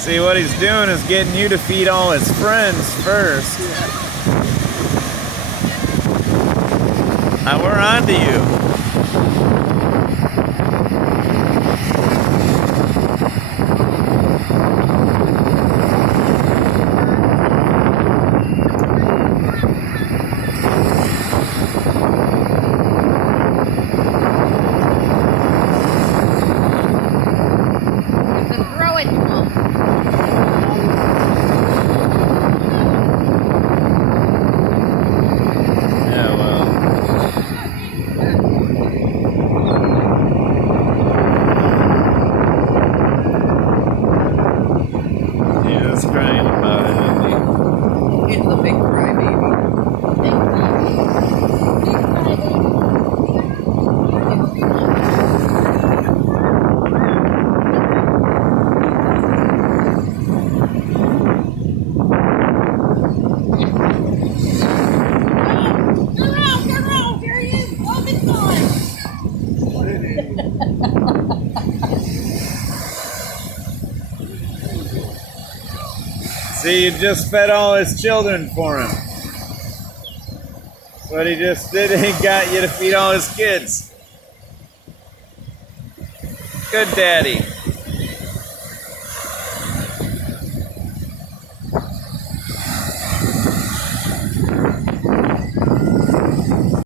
See, what he's doing is getting you to feed all his friends first. Now we're on to you. Throw it to him. Yeah, well. He was crying about it, isn't he? He's a big crybaby. See, you just fed all his children for him. That's what he just did. He got you to feed all his kids. Good daddy.